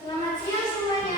Selamat siang semuanya.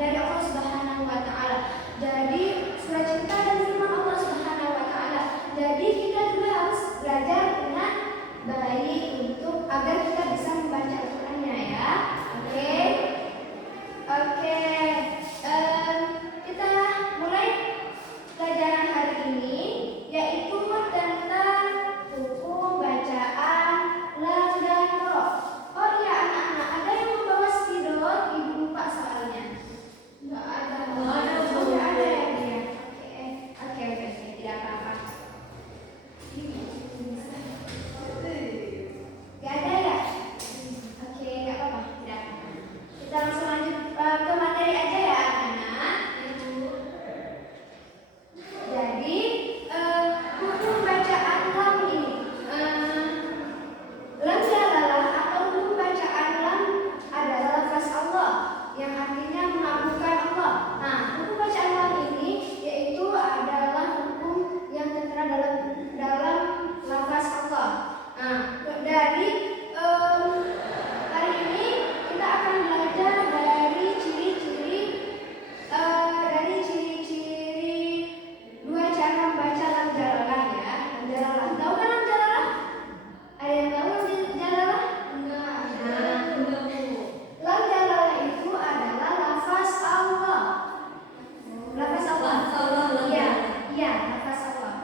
dari Allah Subhanahu wa taala. Jadi surat cinta dan firman Allah Subhanahu wa taala. Jadi kita juga harus belajar dengan baik untuk agar kita bisa membaca Al-Qur'annya ya. Oke. Kita mulai pelajaran hari ini, yaitu tentang hukum bacaan lam dan ro. Oh iya anak-anak, ada yang membawa spidol? Ibu lupa soalnya. Enggak ada. Enggak ada ya dia. Oke, tidak apa-apa. Enggak ada ya? Oke, enggak apa-apa, tidak apa-apa. Kita langsung lanjut ke materi aja ya anak-anak. Jadi hukum bacaan lam ini, lam adalah atau hukum bacaan lam adalah lafaz Allah yang artinya mengagungkan Allah. Nah, hukum bacaan lam ini yaitu adalah hukum yang tertera dalam lafaz Allah. Nah, dari hari ini kita akan belajar dari ciri-ciri dua cara membaca lam jalalah ya. Lam jalalah. Tahu kan lam jalalah? Ada yang tahu lam jalalah? Enggak. Lam jalalah itu adalah lafaz Allah. Lafaz Allah. Iya, lafaz Allah.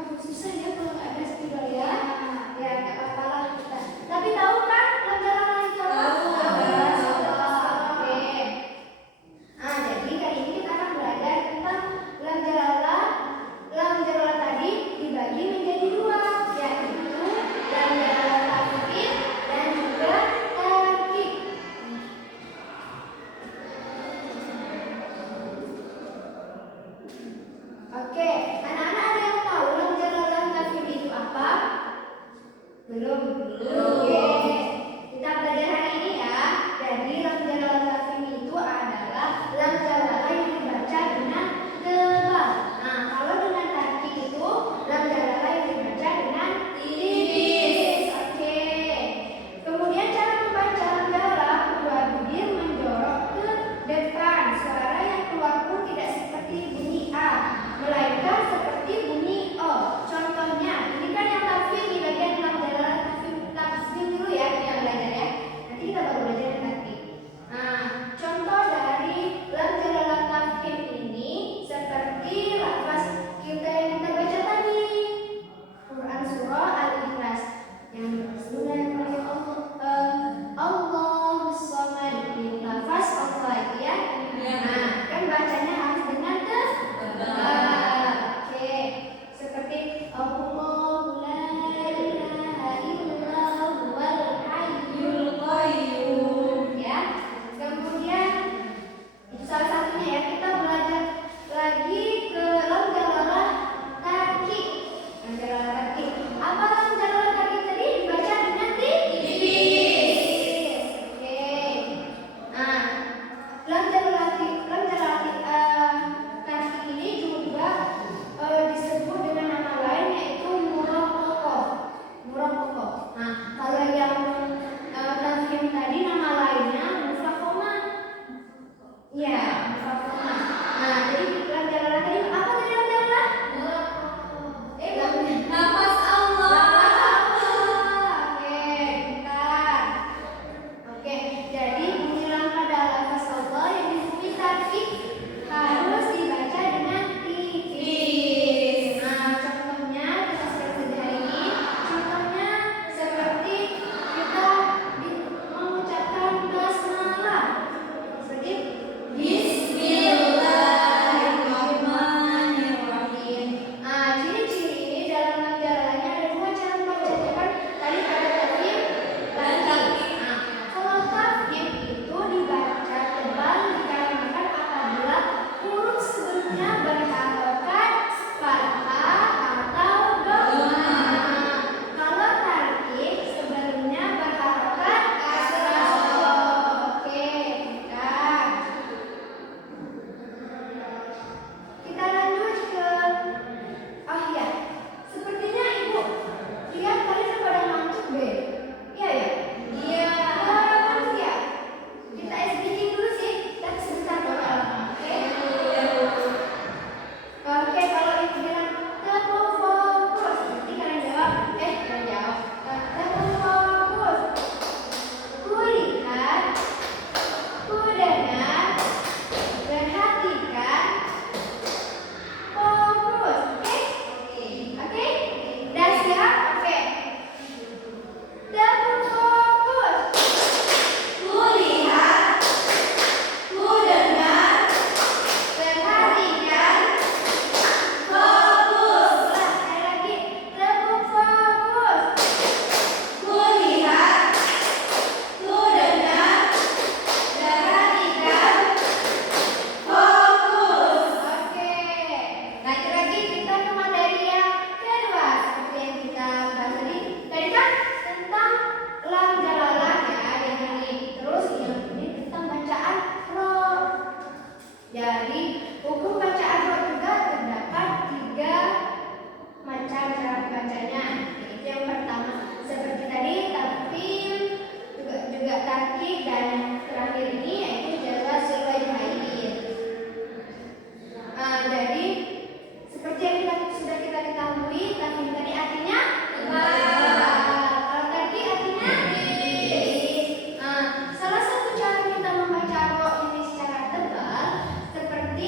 Aduh, susah ya kalau nggak ada spidol ya. Ya, nggak apa-apa lah kita. Tapi tahu kan lam jalalah itu apa? Lafaz Allah. Oke. Nah, jadi kali ini kita akan belajar tentang lam jalalah. Lam jalalah tadi dibagi menjadi dua, yaitu lam jalalah takrib dan juga tarkib. Oke, anak-anak ada yang tahu lam jalalah takrib itu apa? Belum. Oke, kita belajar hari ini ya. Jadi lam jalalah takrib itu adalah lam jalalah yang dibaca dengan tebal. Nah, kalau dengan tarkib itu lam jalalah yang dibaca dengan tipis. Oke. Kemudian cara membaca lam jalalah, kedua bibir menjorok ke depan. Suara yang keluar pun tidak seperti bunyi A, melainkan seperti bunyi O. Contohnya, ini kan yang tafsir di bagian lam jalalah tafsir dulu ya, yang belajar ya. Nanti kita baru belajar yang tafsir. Nah, contoh dari lam jalalah tafsir ini seperti lafaz kita yang kita baca tadi, Quran surah Al-Ikhlas yang Bismillahirrahmanirrahim. Allahus Samad, ini lafaz Allah itu ya. Nah, kan bacanya harus dengan tebal. Oke, seperti Allahu la ilaha illa huwal hayyul qayyum ya. Kemudian itu salah satunya ya. Kita belajar lagi ke lam jalalah tarkib. Lam jalalah tarkib. Apa lam jalalah tarkib tadi? Dibaca dengan tipis. Oke. Nah, lam jalalah tarkib ini juga disebut dengan nama lain yaitu muraqqaqah. Muraqqaqah. Nah, kalau yang tafkhim tadi nama lainnya mufakhamah. Iya, mufakhamah. Nah, jadi lam jalalah tadi apa tadi lam jalalah? Lafaz Allah. Oke, bentar. Oke, jadi bunyi lam pada lafaz Allah yang dihukumi tarkib harus dibaca dengan tipis. Nah, contohnya kita sering saja hari ini. Contohnya seperti kita mengucapkan basmalah. Seperti Bismillah. Jadi, hukum bacaan roh juga terdapat 3 macam cara membacanya. Yaitu yang pertama, seperti tadi tafkhim, juga tarkib, dan yang terakhir ini yaitu jawazul wajhain. Jadi seperti yang sudah kita ketahui, tafkhim tadi artinya kalau tadi artinya salah satu cara kita membaca roh ini secara tebal seperti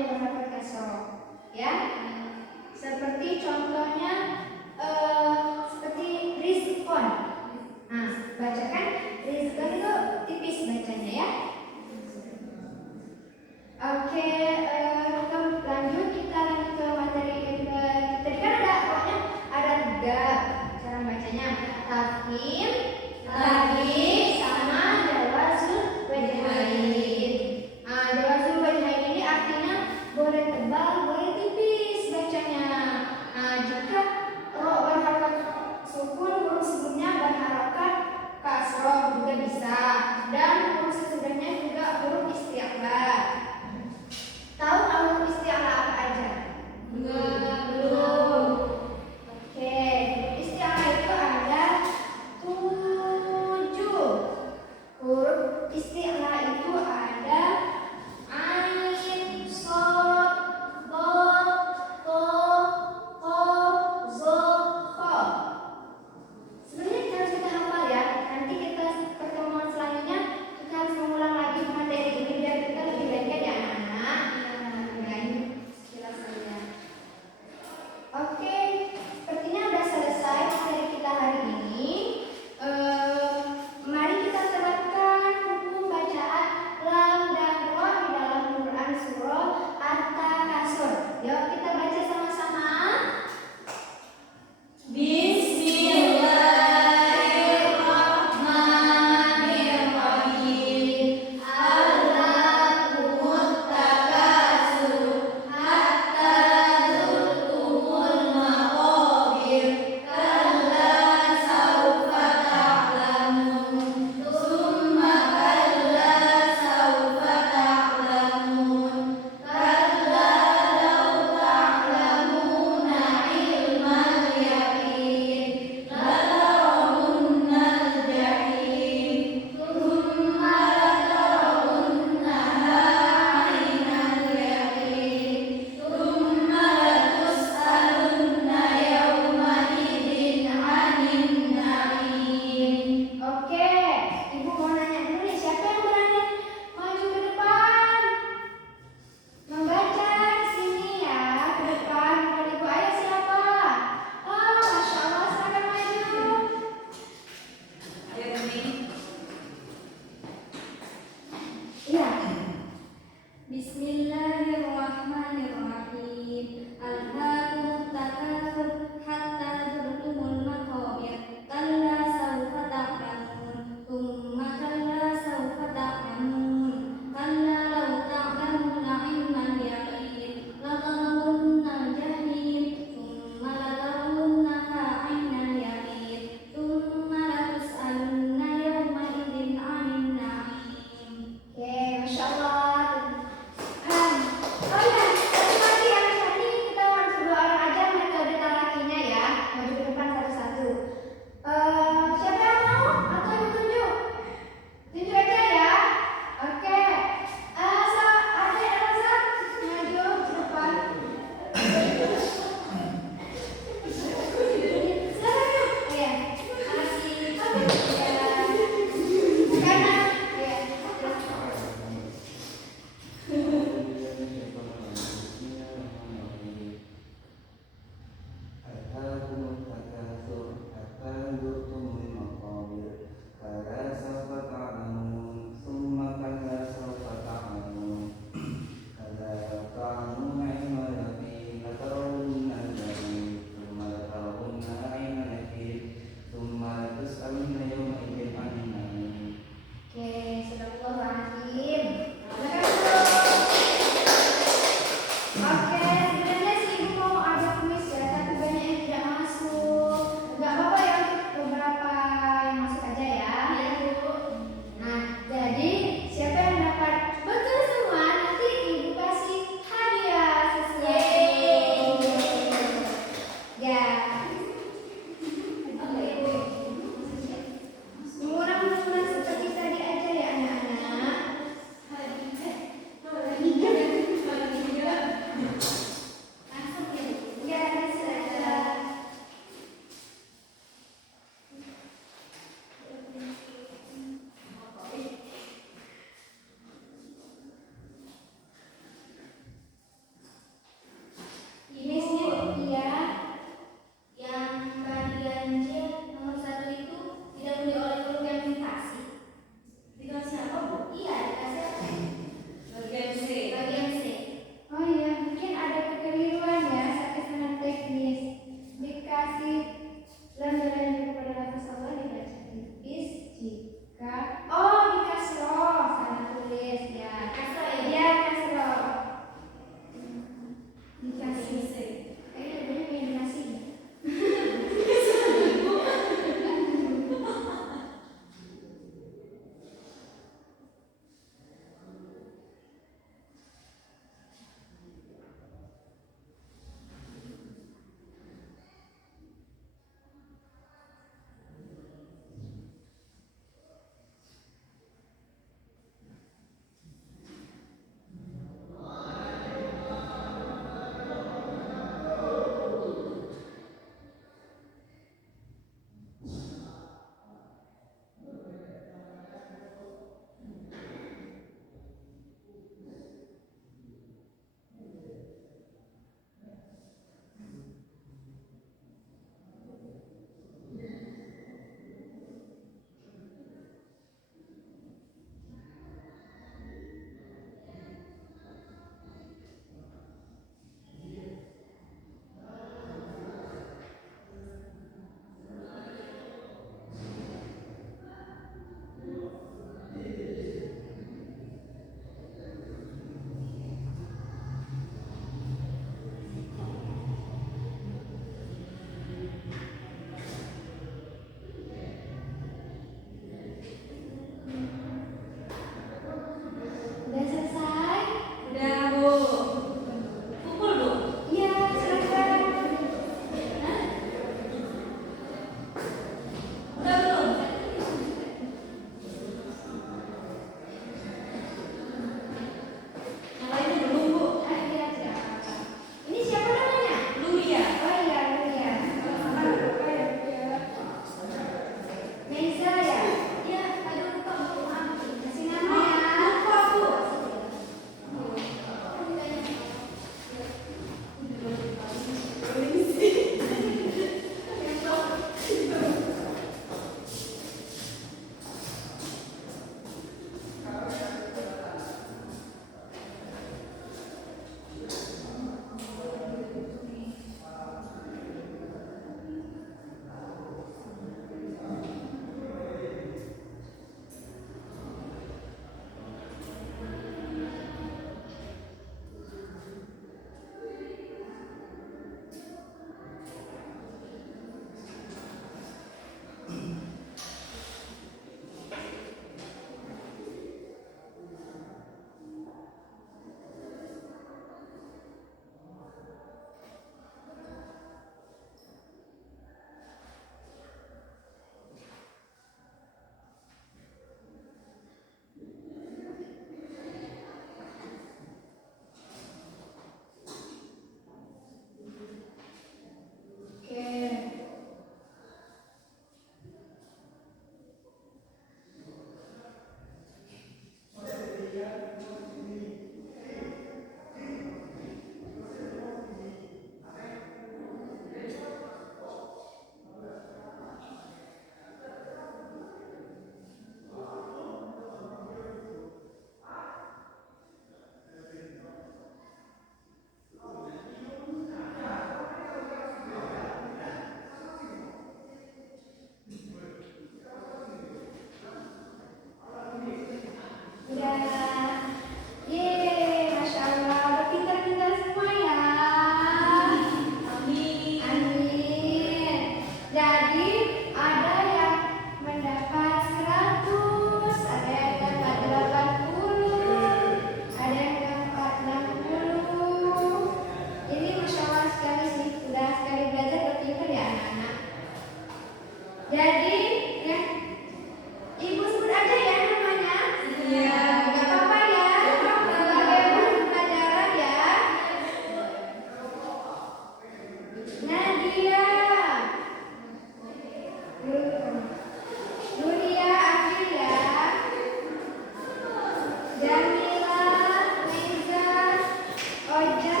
wajah